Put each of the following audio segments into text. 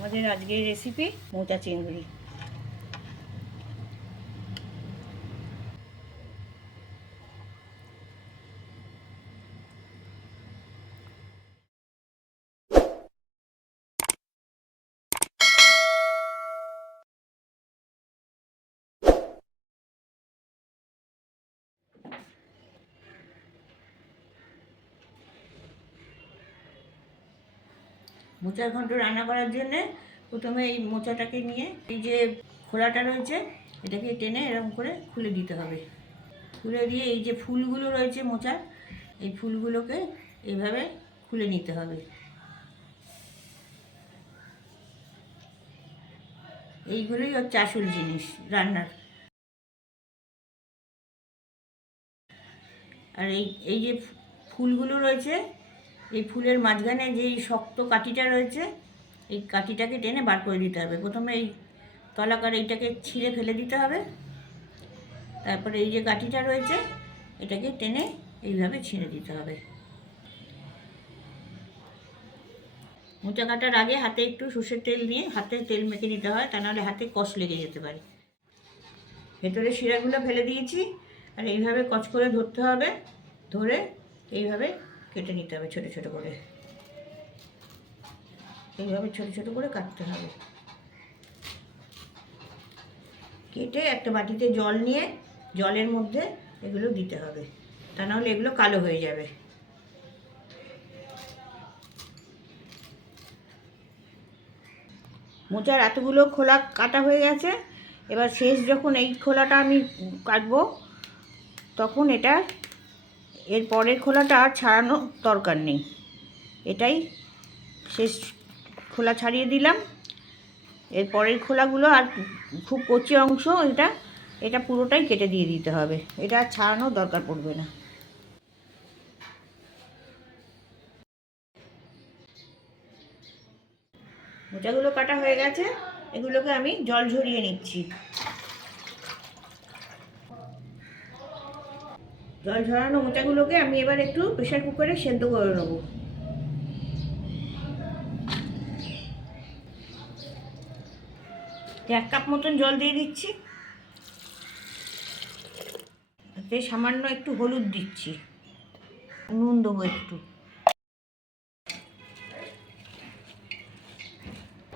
আমাদের আজকের রেসিপি মোচা চিংড়ি। মোচার ঘন্ট রান্না করার জন্যে প্রথমে এই মোচাটাকে নিয়ে এই যে খোলাটা রয়েছে এটাকে টেনে এরকম করে খুলে দিতে হবে। খুলে দিয়ে এই যে ফুলগুলো রয়েছে মোচার, এই ফুলগুলোকে এইভাবে খুলে নিতে হবে। এইগুলোই হচ্ছে আসল জিনিস রান্নার। আর এই এই যে ফুলগুলো রয়েছে, এই ফুলের মাঝখানে যেই শক্ত কাঠিটা রয়েছে, এই কাঠিটাকে টেনে বার করে দিতে হবে। প্রথমে এই তলাকার এইটাকে ছিঁড়ে ফেলে দিতে হবে, তারপরে এই যে কাঠিটা রয়েছে এটাকে টেনে এইভাবে ছিঁড়ে দিতে হবে। মোচা কাটার আগে হাতে একটু সর্ষের তেল নিয়ে হাতে তেল মেখে নিতে হয়, তা নাহলে হাতে কষ লেগে যেতে পারে। ভেতরে শিরাগুলো ফেলে দিয়েছি, আর এইভাবে কচ করে ধরতে হবে, ধরে এইভাবে কেটে নিতে হবে ছোটো ছোটো করে। এইভাবে ছোটো ছোটো করে কাটতে হবে। কেটে একটা বাটিতে জল নিয়ে জলের মধ্যে এগুলো দিতে হবে, তা নাহলে এগুলো কালো হয়ে যাবে। মোচার এতগুলো খোলা কাটা হয়ে গেছে। এবার শেষ যখন এই খোলাটা আমি কাটবো, তখন এটা এর পরের খোলাটা আর ছাড়ানোর দরকার নেই। এটাই শেষ খোলা ছাড়িয়ে দিলাম। এর পরের খোলাগুলো আর খুব কচি অংশ, এটা পুরোটাই কেটে দিয়ে দিতে হবে। এটা আর ছাড়ানোর দরকার পড়বে না। মোচাগুলো কাটা হয়ে গেছে, এগুলোকে আমি জল ঝরিয়ে নিচ্ছি। জল ঝরানো মোচাগুলোকে আমি এবার একটু প্রেশার কুকারে সেদ্ধ করে নেবো। 1 কাপ মতন জল দিয়ে দিচ্ছি, এতে সামান্য একটু হলুদ দিচ্ছি, নুন দেবো একটু।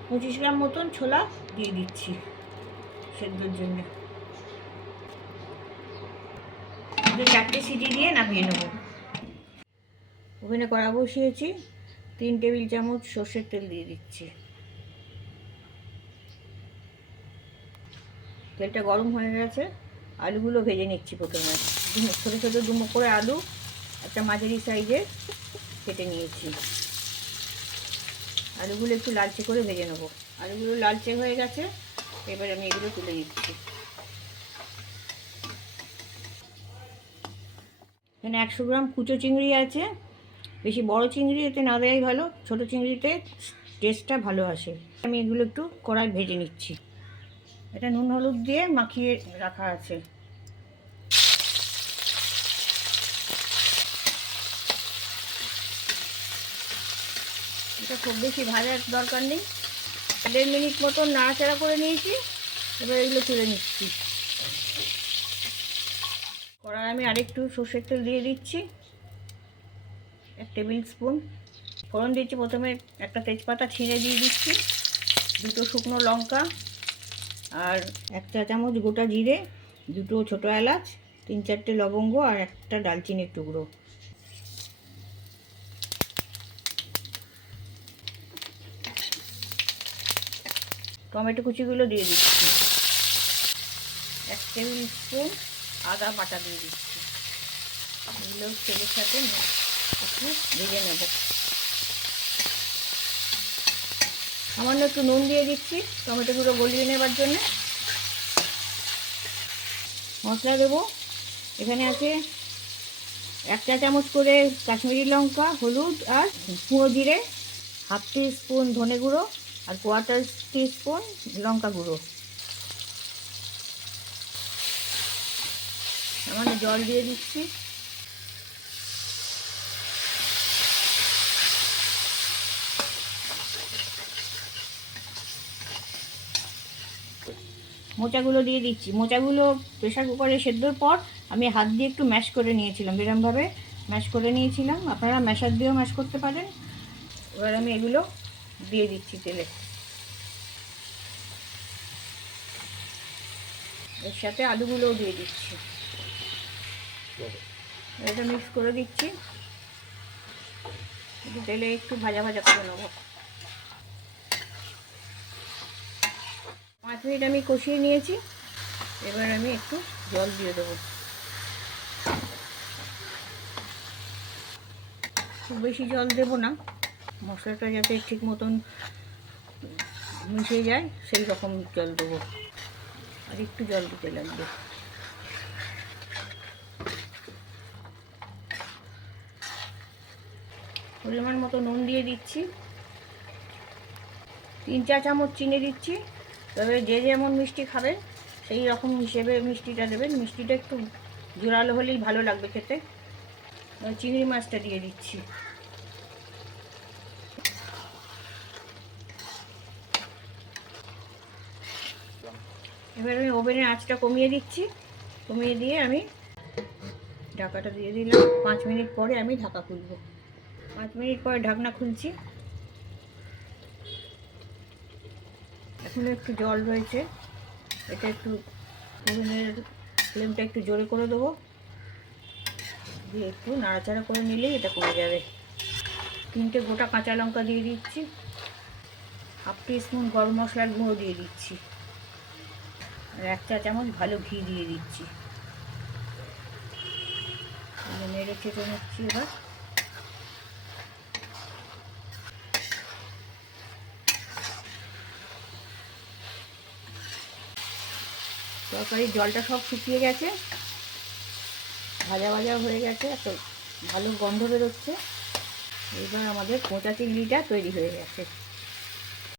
25 গ্রাম মতন ছোলা দিয়ে দিচ্ছি সেদ্ধর জন্য। 4টে সিটি দিয়ে নামিয়ে নেব। ওভেনে কড়া বসিয়েছি, 3 টেবিল চামচ সর্ষের তেল দিয়ে দিচ্ছি। তেলটা গরম হয়ে গেছে, আলুগুলো ভেজে নিচ্ছি। প্রথমে ছোটো ছোটো ডুমো করে আলু একটা মাঝারি সাইজে কেটে নিয়েছি। আলুগুলো একটু লালচে করে ভেজে নেবো। আলুগুলো লালচে হয়ে গেছে, এবার আমি এগুলো তুলে নিচ্ছি। এখানে 100 গ্রাম কুচো চিংড়ি আছে। বেশি বড় চিংড়ি এতে না দেওয়াই ভালো, ছোটো চিংড়িতে টেস্টটা ভালো আসে। আমি এগুলো একটু কড়াই ভেজে নিচ্ছি। এটা নুন হলুদ দিয়ে মাখিয়ে রাখা আছে। এটা খুব বেশি ভাজার দরকার নেই। 1.5 মিনিট মতন নাড়াচাড়া করে নিয়েছি, এবার এগুলো তুলে নিচ্ছি। কড়াই আমি আরেকটু সর্ষের তেল দিয়ে দিচ্ছি, 1 টেবিল স্পুন। ফোড়ন দিচ্ছি, প্রথমে একটা তেজপাতা ছিঁড়ে দিয়ে দিচ্ছি, 2টো শুকনো লঙ্কা, আর 1 চা চামচ গোটা জিরে, 2টো ছোটো এলাচ, 3-4টে লবঙ্গ, আর একটা ডালচিনির টুকরো। টমেটো কুচিগুলো দিয়ে দিচ্ছি, 1 টেবিল স্পুন আদা বাটা দিয়ে দিচ্ছি। এগুলো তেলের সাথে একটু ভেজে নেব। সামান্য একটু নুন দিয়ে দিচ্ছি টমেটোগুলো গলিয়ে নেবার জন্য। মশলা দেবো, এখানে আছে 1 চা চামচ করে কাশ্মীরি লঙ্কা, হলুদ আর গুঁড়ো জিরে, 1/2 টিস্পুন ধনে গুঁড়ো, আর 1/4 টিস্পুন লঙ্কা গুঁড়ো। সামান্য জল দিয়ে দিচ্ছি। মোচাগুলো দিয়ে দিচ্ছি। মোচাগুলো প্রেশার কুকারে সেদ্ধর পর আমি হাত দিয়ে একটু ম্যাশ করে নিয়েছিলাম, এরমভাবে ম্যাশ করে নিয়েছিলাম। আপনারা ম্যাশার দিয়েও ম্যাশ করতে পারেন। এবার আমি এগুলো দিয়ে দিচ্ছি তেলে। এর সাথে আলুগুলোও দিয়ে দিচ্ছি। এটা মিক্স করে দিচ্ছি, তেলে একটু ভাজা ভাজা করে নেবো। 5 মিনিট আমি কষিয়ে নিয়েছি। এবার আমি একটু জল দিয়ে দেবো। খুব বেশি জল দেব না, মশলাটা যাতে ঠিক মতন মিশে যায় সেই রকম জল দেবো। আর একটু জল দিতে লাগবে। পরিমাণ মতো নুন দিয়ে দিচ্ছি। 3-4 চামচ চিনি দিচ্ছি। তবে যে যেমন মিষ্টি খাবেন সেই রকম হিসেবে মিষ্টিটা দেবেন। মিষ্টিটা একটু জোরালো হলেই ভালো লাগবে খেতে। চিংড়ি মাছটা দিয়ে দিচ্ছি। এবার আমি ওভেনের আঁচটা কমিয়ে দিচ্ছি। কমিয়ে দিয়ে আমি ঢাকাটা দিয়ে দিলাম। 5 মিনিট পরে আমি ঢাকা খুলব। 5 মিনিট পরে ঢাকনা খুলছি। এখনো একটু জল রয়েছে, এটা একটু ওভেনের ফ্লেমটা একটু জোরে করে দেবো, দিয়ে একটু নাড়াচাড়া করে নিলেই এটা কমে যাবে। 3টে গোটা কাঁচা লঙ্কা দিয়ে দিচ্ছি। হাফ টিস্পুন গরম মশলার গুঁড়ো দিয়ে দিচ্ছি। আর 1 চা চামচ ভালো ঘি দিয়ে দিচ্ছি। নেড়ে চেড়ে নিচ্ছি। এবার তরকারির জলটা সব শুকিয়ে গেছে, ভাজা ভাজা হয়ে গেছে, এত ভালো গন্ধ বেরোচ্ছে। এবার আমাদের মোচা চিংড়িটা তৈরি হয়ে গেছে।